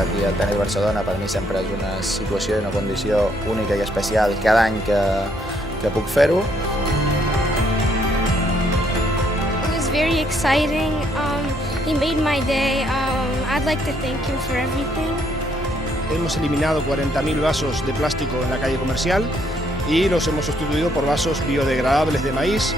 aquí al Tenis Barcelona per mi sempre és una situació i una condició única i especial cada any que puc fer-ho. It was very exciting. He made my day. I'd like to thank him for everything. Hemos eliminado 40.000 vasos de plástico en la calle comercial y los hemos sustituido por vasos biodegradables de maíz.